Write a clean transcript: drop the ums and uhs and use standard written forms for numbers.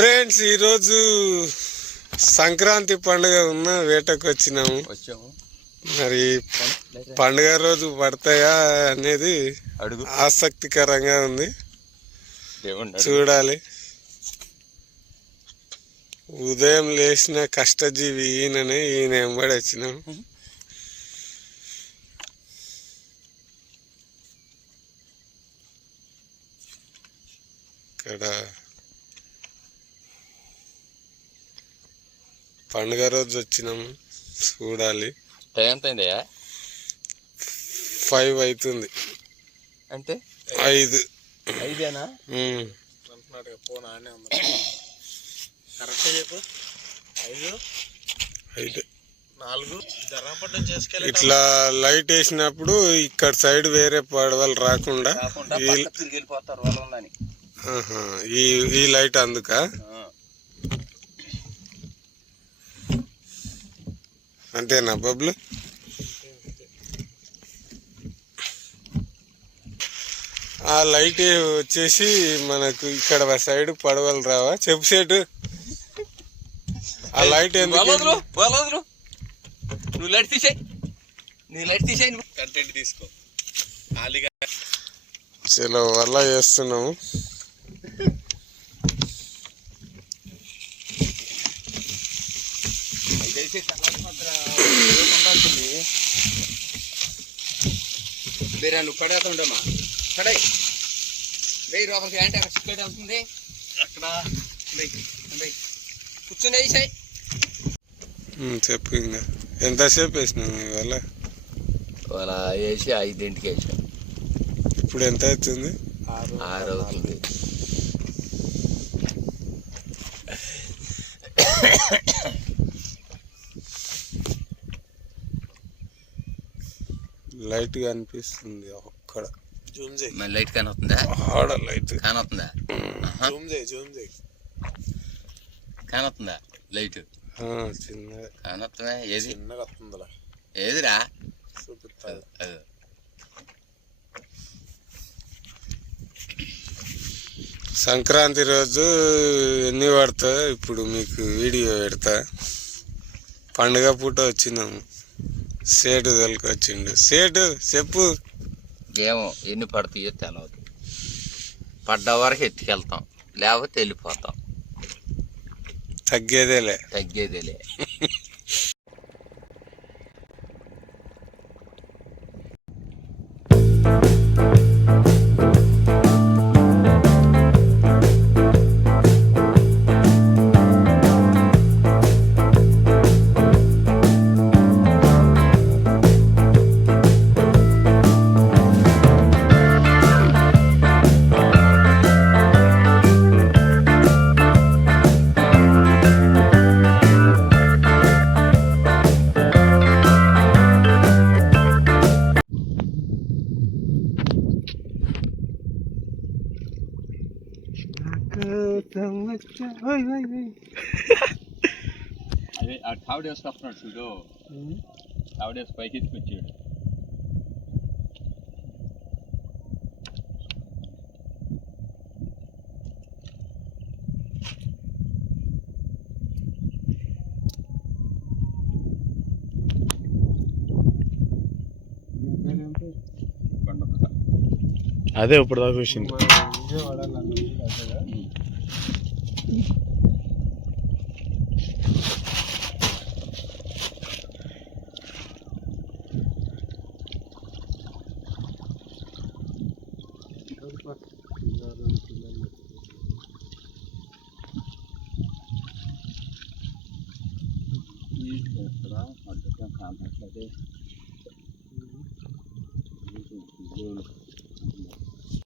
Friends, ఈరోజు సంక్రాంతి పండుగ ఉన్న వేటకు వచ్చాము. మరి పండుగ రోజు పడతాయా అనేది ఆసక్తికరంగా ఉంది, చూడాలి. ఉదయం లేచిన కష్టజీవి ఈయన ఎంబడి వచ్చినాం. ఇక్కడ పండుగ రోజు వచ్చినాము, చూడాలి. ఎంత అయిందయ్యా? 5 అవుతుంది. అంటే 5 5ఏనా? ఫోన్ ఆనే ఉంది. కరెక్ట్ చెప్పు. 5 4 జర్రంపట్నం చేసుకెళ్ళి ఇట్లా లైట్ వేసినప్పుడు ఇక్కడ సైడ్ వేరే పడవలు రాకుండా వెళ్ళిపోతారు వాళ్ళని. ఈ లైట్ అందుక అంతేనా బబ్లు? ఆ లైట్ వచ్చేసి మనకు ఇక్కడ సైడ్ పడవలు రావా? చెప్పు సేటు, ఆ లైట్ ఎందుకు? నువ్వు లైట్ తీసేయి, కంటెంట్ తీసుకో. చలో వల్ల చేస్తున్నాము. నువ్వు కడేస్తుండమ్మా, కడై వెయ్యి రూపాయలకి అంటే అక్కడ చికెట్ వెళ్తుంది. అక్కడ కూర్చొని వేసాయి. చెప్పు, ఇంకా ఎంతసేపు వేసినావు ఇవాళ? ఇవాళ వేసి 5ంటికి వేసాం. ఇప్పుడు ఎంత అవుతుంది? 6 అవుతుంది. లైట్ గా అనిపిస్తుంది అక్కడ. జూమ్ చేయి. మరి లైట్ కానవుతుందా? ఆడ లైట్ కానవుతుందా? జూమ్ చేయి. కానవుతుందా లైట్? చిన్నగా కానవుతుందా? ఏది చిన్నగా వస్తుందిలా? ఏదిరా? చూపిస్తాను. సంక్రాంతి రోజు ఎన్ని పడతా ఇప్పుడు మీకు వీడియో పెడతా. పండుగ పూట వచ్చినాము, సేటు తొలకొచ్చిండు. సేటు చెప్పు. ఏమో ఎన్ని పడతాయో తెలవదు. పడ్డ వరకు ఎత్తుకెళ్తాం, లేకపోతే వెళ్ళిపోతాం. తగ్గేదేలే. అదే ఆ కావిడేసి వస్తున్నాడు చూడు, కావిడేసి పైకి ఎత్తుకొచ్చాడు. అదే ఇప్పుడు దాకా వచ్చింది.